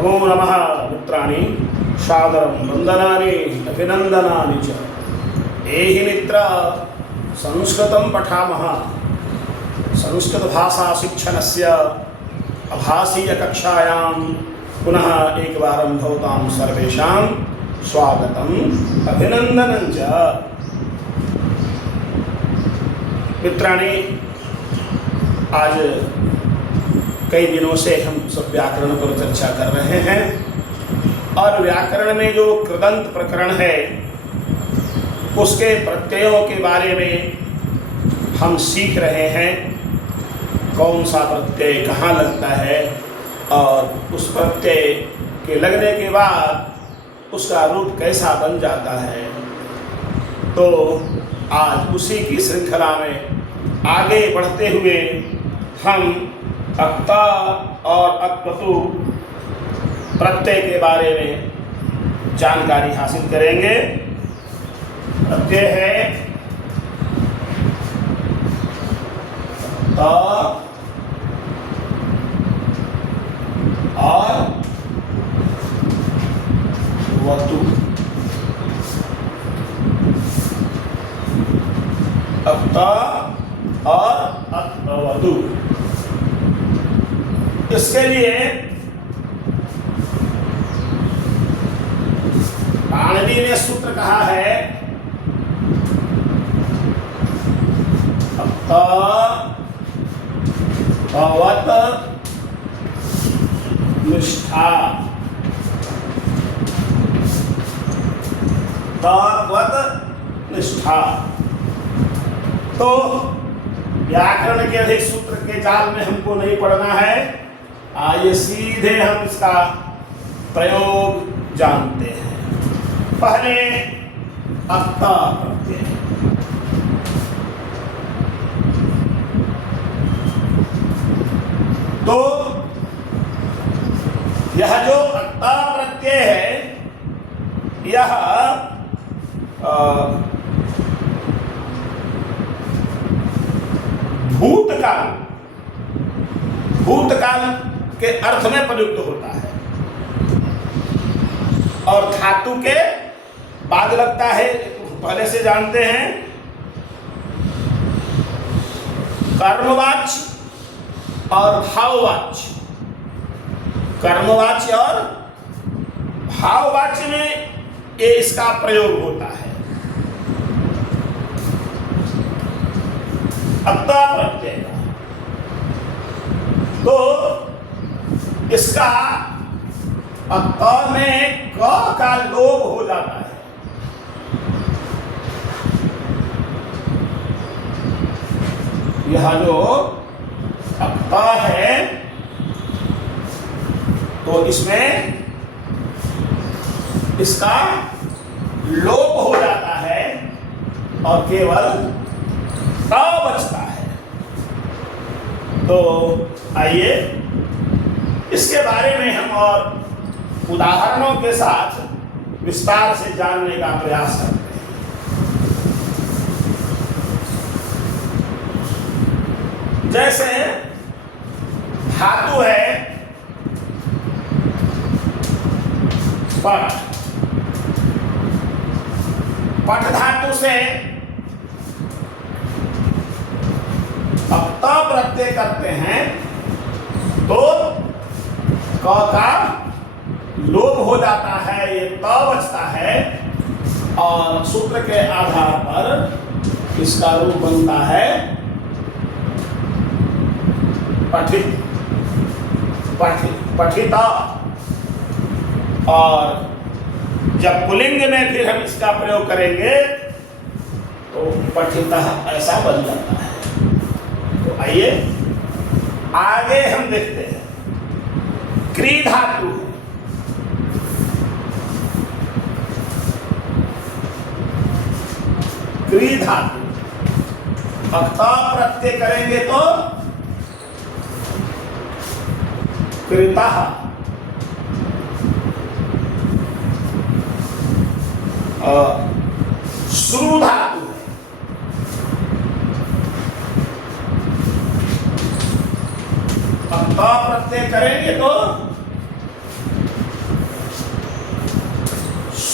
नमो नमः मित्राणि सादरं वन्दनानि अभिनन्दनानि च। एहि मित्र संस्कृतं पठामः। संस्कृतभाषाशिक्षणस्य आभासीयकक्षायां पुनः एकवारं भवतां सर्वेषां स्वागतम् अभिनन्दनं च। मित्राणि, आज कई दिनों से हम सब व्याकरण पर चर्चा कर रहे हैं और व्याकरण में जो कृदंत प्रकरण है उसके प्रत्ययों के बारे में हम सीख रहे हैं। कौन सा प्रत्यय कहाँ लगता है और उस प्रत्यय के लगने के बाद उसका रूप कैसा बन जाता है। तो आज उसी की श्रृंखला में आगे बढ़ते हुए हम अक्ता और अक्तु प्रत्यय के बारे में जानकारी हासिल करेंगे। प्रत्यय है त और वतु। अक्ता और अक्तवतु। इसके लिए पाणिनि ने सूत्र कहा है अवत निष्ठा। तवत निष्ठा। तो व्याकरण के अधिक सूत्र के जाल में हमको नहीं पढ़ना है। आइए सीधे हम इसका प्रयोग जानते हैं। पहले अक्ता प्रत्यय। तो यह जो अक्ता प्रत्यय है यह भूतकाल के अर्थ में प्रयुक्त होता है और धातु के बाद लगता है। पहले से जानते हैं कर्मवाच्य और भाववाच्य। कर्मवाच्य और भाववाच्य में ये इसका प्रयोग होता है। अक्ता प्रत्यय का तो इसका अक्ता में क का लोप हो जाता है। यह जो अक्ता है तो इसमें इसका लोप हो जाता है और केवल क बचता है। तो आइए इसके बारे में हम और उदाहरणों के साथ विस्तार से जानने का प्रयास करते हैं। जैसे धातु है पट। पट धातु से अक्ता प्रत्यय करते हैं तो क का लोप हो जाता है, ये त बचता है और सूत्र के आधार पर इसका रूप बनता है पठित। पठिता। और जब पुल्लिंग में फिर हम इसका प्रयोग करेंगे तो पठिता ऐसा बन जाता है। तो आइए आगे हम देखते हैं। क्री धातु। क्री धातु अक्ता प्रत्यय करेंगे तो कृतः। श्रु धातु अक्ता प्रत्यय करेंगे तो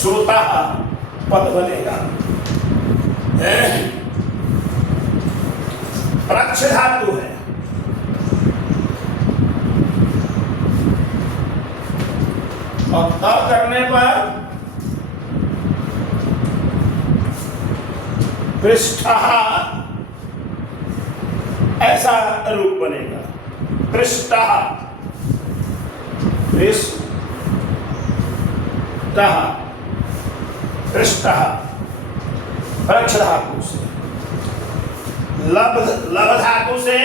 श्रुता पद बनेगा। प्रक्ष धातु है, और त करने पर पृष्ठ ऐसा रूप बनेगा। पृष्ठ पृष्ठ पृष्ठ प्रक्ष धातु से, लभ धातु से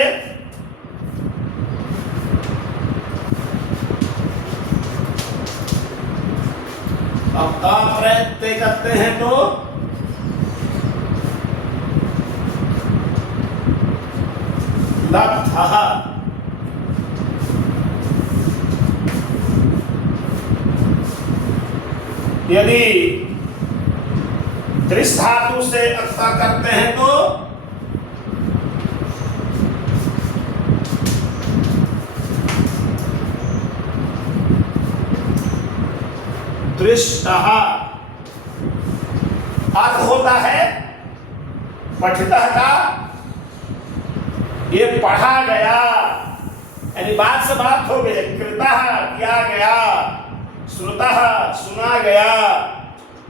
अब अप्रत्यय करते हैं तो लब्धः, यदि दृश्य धातु से अक्ता करते हैं तो दृष्टः। अर्थ होता है पठितः का, ये पढ़ा गया, यानी बात से बात हो गई। कृतः किया गया, श्रुतः सुना गया,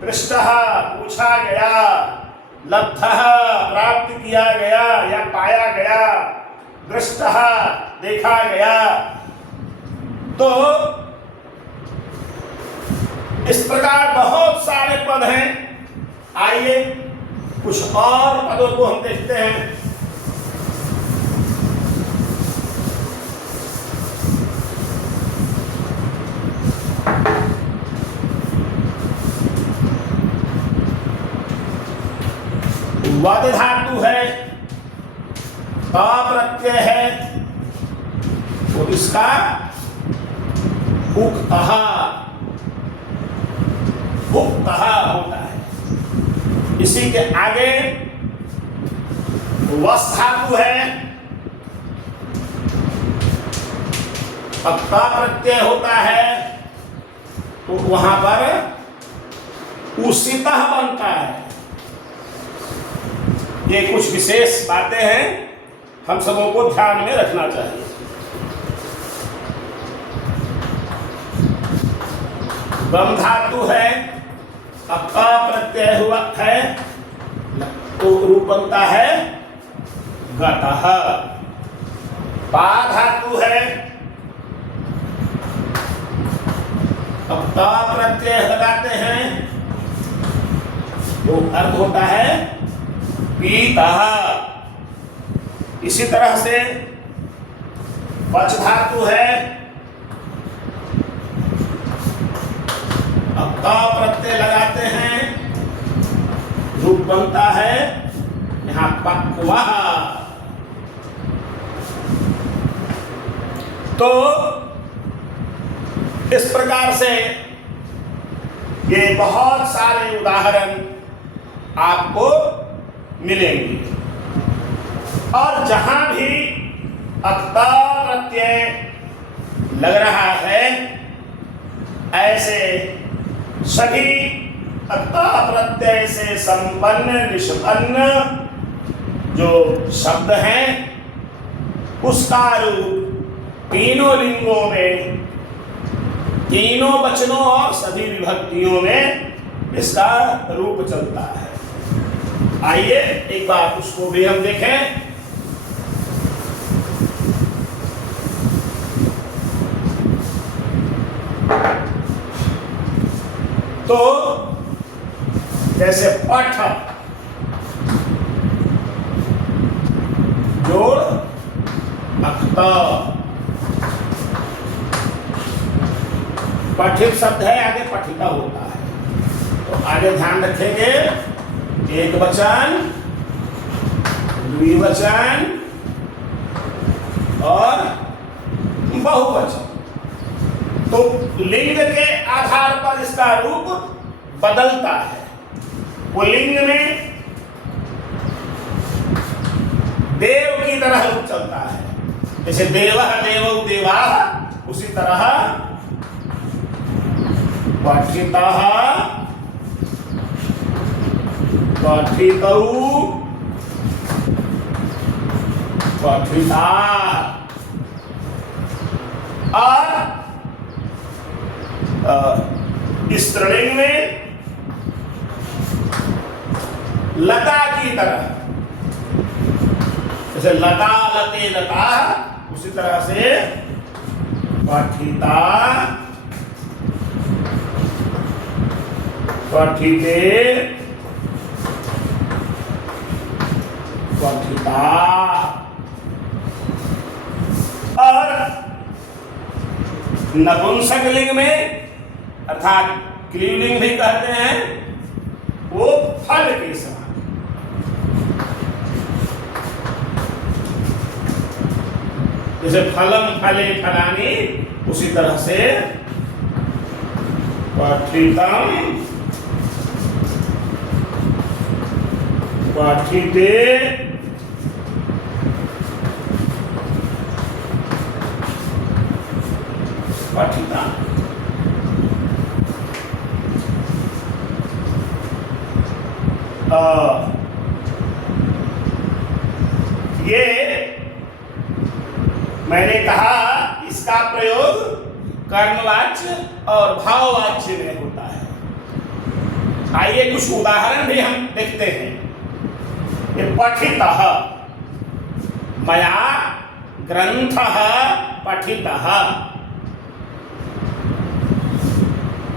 पृष्टः पूछा गया, लब्धः प्राप्त किया गया या पाया गया, दृष्टः देखा गया। तो इस प्रकार बहुत सारे पद हैं। आइए कुछ और पदों को हम देखते हैं। वद धातु है, अप्रत्यय है, तो इसका उक्तः उक्तः होता है। इसी के आगे वस् धातु है, अक्ता प्रत्यय होता है, तो वहां पर उसितः बनता है। ये कुछ विशेष बातें हैं, हम सबों को ध्यान में रखना चाहिए। गम धातु है, अक्ता प्रत्यय हुआ है, तो रूप बनता है गतः। पा धातु है, अक्ता प्रत्यय लगाते हैं, तो अर्थ होता है पीतः। इसी तरह से पच धातु है, अक्ता प्रत्यय लगाते हैं, रूप बनता है यहां पक्वः। तो इस प्रकार से ये बहुत सारे उदाहरण आपको मिलेंगे। और जहां भी अक्ता प्रत्यय लग रहा है, ऐसे सभी अक्ता प्रत्यय से संपन्न निष्पन्न जो शब्द हैं, उसका रूप तीनों लिंगों में, तीनों वचनों और सभी विभक्तियों में इसका रूप चलता है। आइए एक बार उसको भी हम देखें। तो जैसे पठ जोड़ अक्ता, पठित शब्द है, आगे पठिता होता है। तो आगे ध्यान रखेंगे, एक वचन, द्विवचन और बहुवचन। तो लिंग के आधार पर इसका रूप बदलता है। वो लिंग में देव की तरह रूप चलता है, जैसे देवः देवौ देवाः, उसी तरह पठितः पठितौ पठिता। और स्त्रीलिंग में लता की तरह, जैसे लता लते लता, उसी तरह से पठिता पठिते पठिता। और नपुंसक लिंग में अर्थात क्लीवलिंग भी कहते हैं, वो फल के समान, जैसे फलम फले फलानी, उसी तरह से पठितम पठिते पठिता। ये मैंने कहा इसका प्रयोग कर्मवाच्य और भाववाच्य में होता है। आइए कुछ उदाहरण भी हम देखते हैं। ये पठितः, मया ग्रंथः पठितः।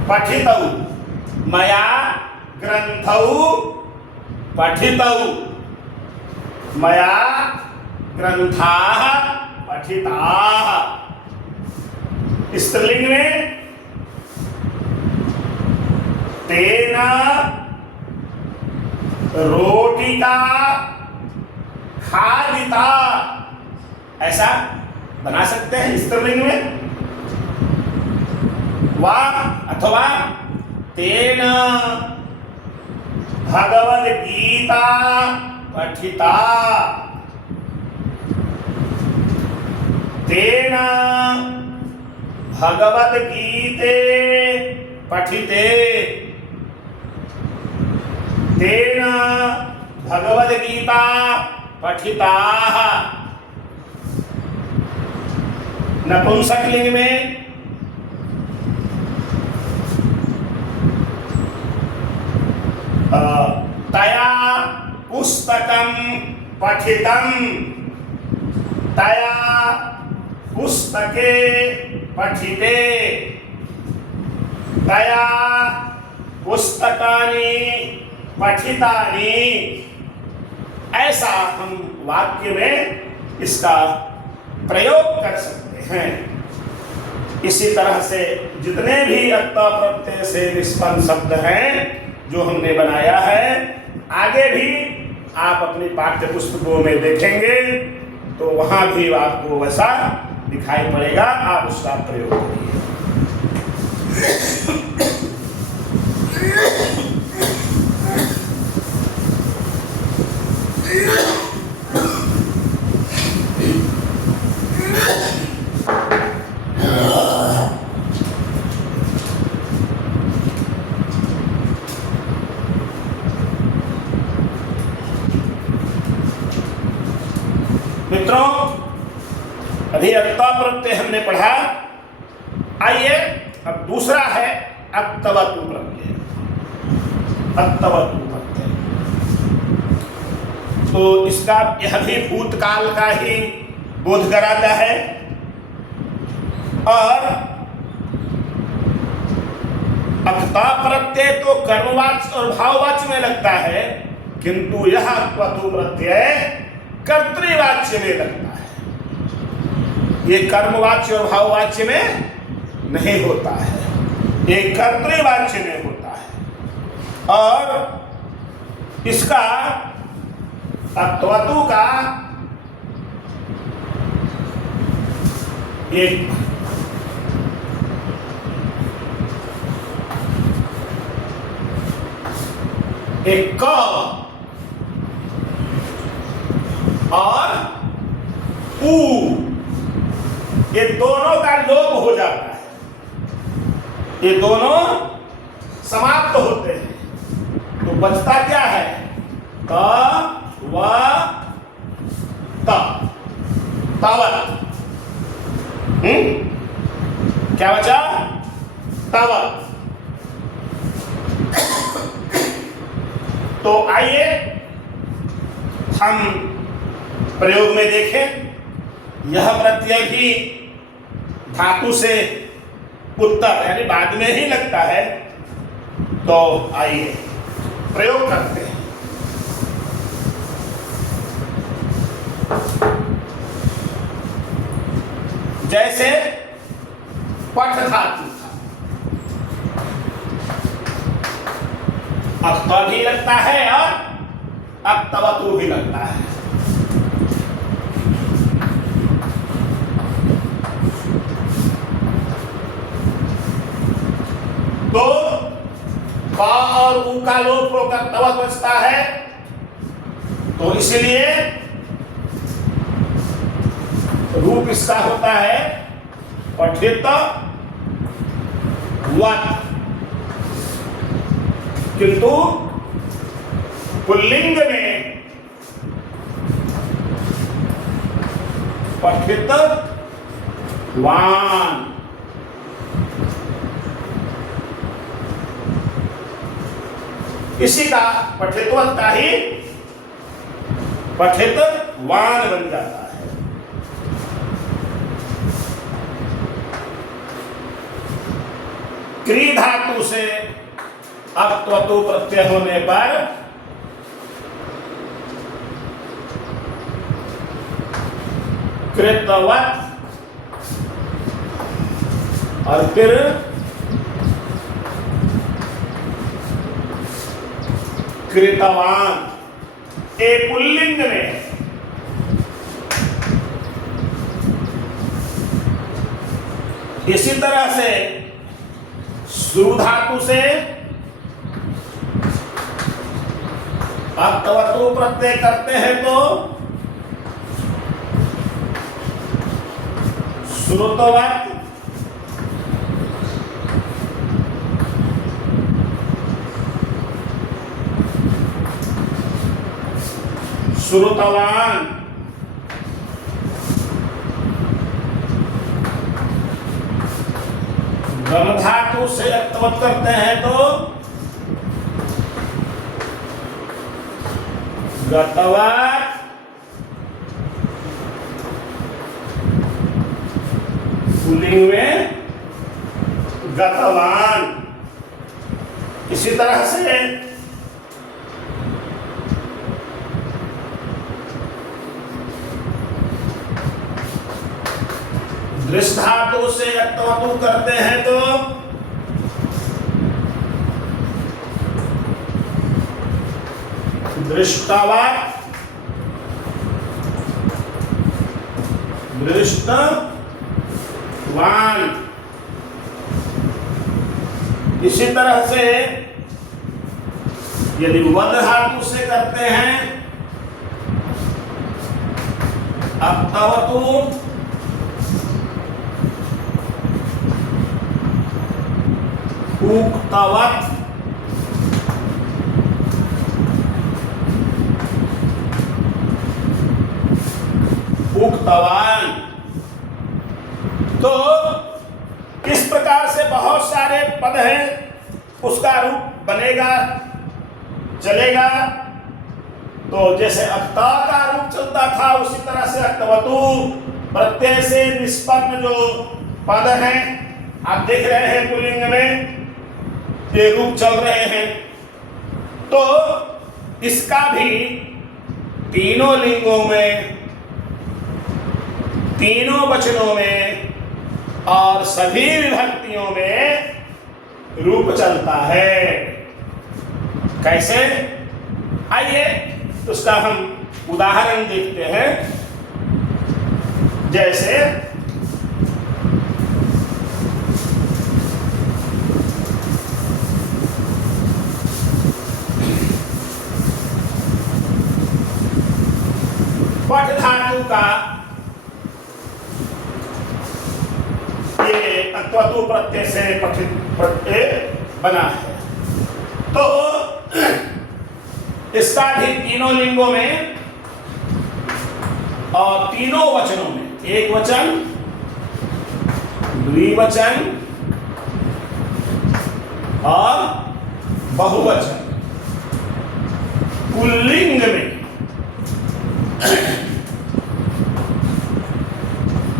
पठितौ, मया ग्रंथौ पठितौ। मया ग्रंथाः पठिताः। स्त्रीलिंग में तेन रोटिका खादिता, ऐसा बना सकते हैं स्त्रीलिंग में। वा अथवा तेन भगवद गीता पठिता। तेन भगवद गीते पठिते। तेन भगवद गीता पठिताः। नपुंसक लिंग में तया पुस्तकं पठितं। तया पुस्तके पठिते। तया पुस्तकानि पठितानि। ऐसा हम वाक्य में इसका प्रयोग कर सकते हैं। इसी तरह से जितने भी अत्ता प्रत्यय से निष्पन्न शब्द हैं जो हमने बनाया है, आगे भी आप अपनी पाठ्य पुस्तकों में देखेंगे तो वहां भी आपको वैसा दिखाई पड़ेगा। आप उसका प्रयोग करिए। मित्रों, अभी अत्ता प्रत्यय हमने पढ़ा। आइए अब दूसरा है अत्तवतु प्रत्यय। अत्तवतु प्रत्यय तो इसका यह भी भूतकाल का ही बोध कराता है। और अत्ता प्रत्यय तो कर्मवाच्य और भाववाच्य में लगता है, किंतु यह अत्तवतु प्रत्यय कर्तृवाच्य में लगता है। ये कर्मवाच्य और भाववाच्य में नहीं होता है, ये कर्तृवाच्य में होता है। और इसका अत्वतु का एक क और ऊ, ये दोनों का लोप हो जाता है। ये दोनों समाप्त होते हैं तो बचता क्या है? त व त तवत। क्या बचा? तवत। तो आइए हम प्रयोग में देखें। यह प्रत्यय भी धातु से उत्तर यानी बाद में ही लगता है। तो आइए प्रयोग करते हैं। जैसे पठ धातु अक्त भी लगता है और अक्तवतु भी लगता है। तो क और उ का लोप होकर तवत बचता है। तो इसलिए रूप इसका होता है पठित वत। किंतु पुल्लिंग में पठित वान। इसी का पठितवत का ही पठित वान बन जाता है। क्री धातु से अक्तवतु प्रत्यय होने पर कृतवत और फिर कृतवान। ए पुल्लिंग में इसी तरह से श्रु धातु से अक्तवतु प्रत्यय करते हैं तो श्रुतवत, श्रुतवान। गम धातु से अक्तवत करते हैं तो गतवत, पुल्लिंग में गतवान। इसी तरह से दृष्ट धातु से अक्तवतु करते हैं तो दृष्टवत, दृष्टवान। इसी तरह से यदि वद धातु से करते हैं अक्तवतु, उक्तवत, उक्तवान। तो इस प्रकार से बहुत सारे पद हैं, उसका रूप बनेगा, चलेगा। तो जैसे अक्ता का रूप चलता था उसी तरह से अक्तवतु प्रत्यय से निष्पन्न जो पद हैं आप देख रहे हैं पुल्लिंग में ये रूप चल रहे हैं। तो इसका भी तीनों लिंगों में, तीनों वचनों में और सभी विभक्तियों में रूप चलता है। कैसे? आइए उसका हम उदाहरण देखते हैं। जैसे पठ धातु का ये अक्तवतु प्रत्यय से पठित प्रत्यय बना है। तो इसका भी तीनों लिंगों में और तीनों वचनों में, एक वचन, द्विवचन और बहुवचन, पुल्लिंग में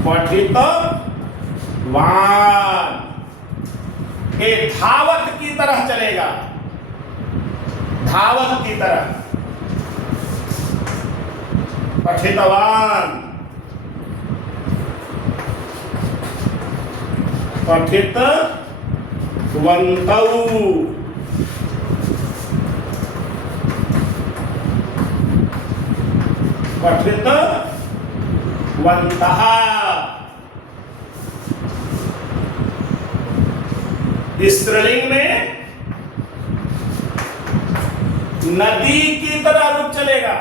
पठितवान, ये धावत की तरह चलेगा, धावत की तरह। पठितवान, पठितवन्तौ, पठितवन्तः। स्त्रीलिंग में नदी की तरह रूप चलेगा,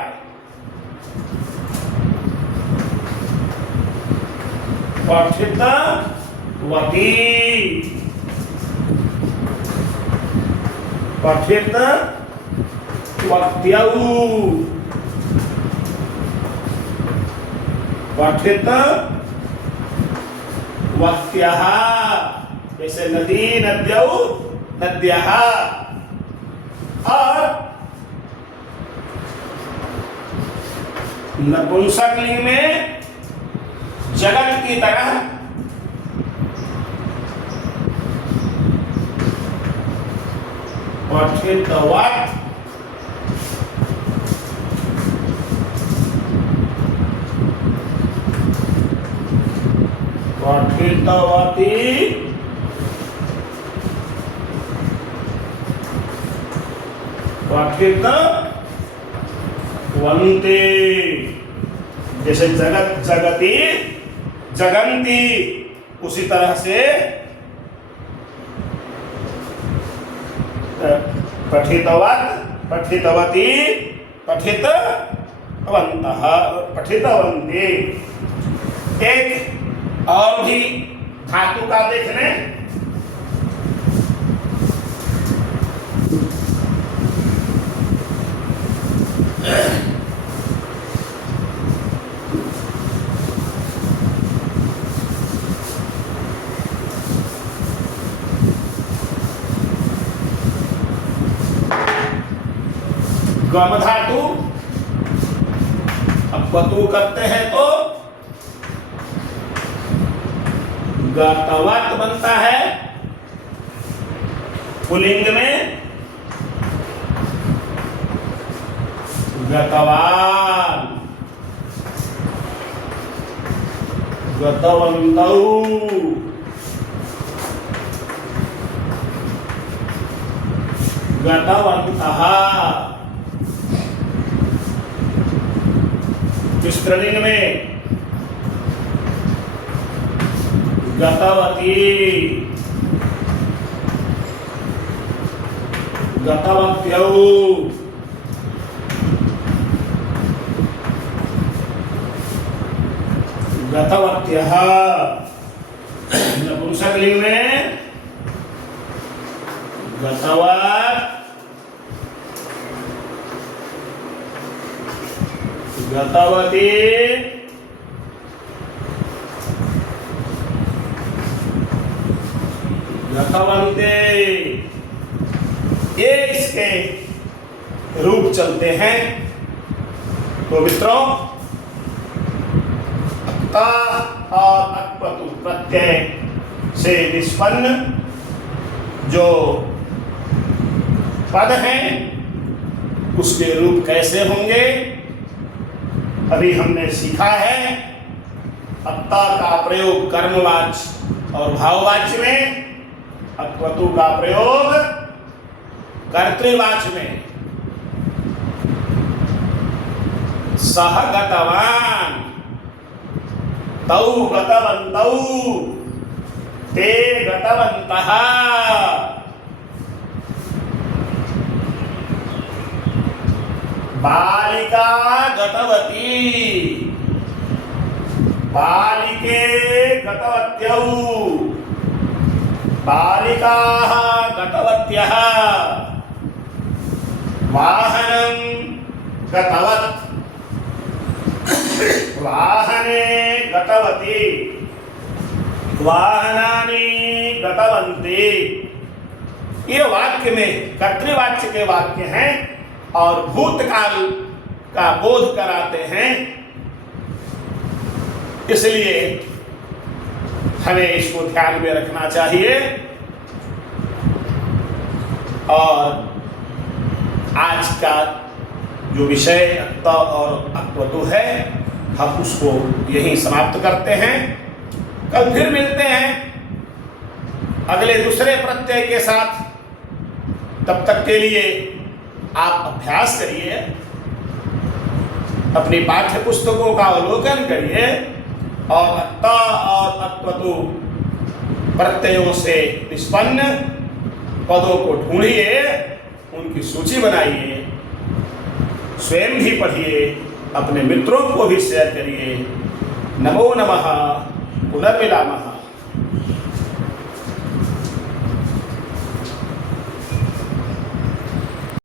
पठितवती, पठितवत्यौ, पठितवत्यः, जैसे नदी, नद्यौ, नद्यः। और नपुंसकलिंग में जगत की तरह पठितवत्, पठितवती, पठितवन्ते। जैसे जगत, जगति, जगन्ति, उसी तरह से पठितवत्, पठितवती, पठितवन्तः, पठितवन्ते। एक और भी धातु का देखने, गम धातु। अब वतु करते हैं तो गतवत बनता है पुल्लिंग में, गतवान, गतवन्तौ, गतवन्तः। स्त्रीलिंग में गतवती, गतवत्यौ, गतवत्यः। नपुंसकलिंग में गतवत्, गतवती, गतवन्ते। ये इसके रूप चलते हैं। तो मित्रों, अक्ता और अक्पतु प्रत्यय से निष्पन्न जो पद हैं उसके रूप कैसे होंगे अभी हमने सीखा है। अक्ता का प्रयोग कर्मवाच्य और भाववाच्य में, अक्वतु का प्रयोग कर्तृवाच्य में। सह गतवान, तौ गतवन्तौ, ते गतवन्तः। बालिका गतवती, बालिके गतवत्यौ, बालिकाः गतवत्यः। वाहनं गतवत्, वाहने गतवती, वाहनानि गतवन्ति। ये वाक्य में कर्तृवाच्य के वाक्य हैं और भूतकाल का बोध कराते हैं, इसलिए हमें इसको ध्यान में रखना चाहिए। और आज का जो विषय अक्त और अक्वतु है, हम उसको यहीं समाप्त करते हैं। कल फिर मिलते हैं अगले दूसरे प्रत्यय के साथ। तब तक के लिए आप अभ्यास करिए, अपनी पाठ्य पुस्तकों का अवलोकन करिए और अत्ता और अक्वतु प्रत्ययों से निष्पन्न पदों को ढूंढिए, उनकी सूची बनाइए, स्वयं भी पढ़िए, अपने मित्रों को भी शेयर करिए। नमो नमः, पुनर्मिलामः।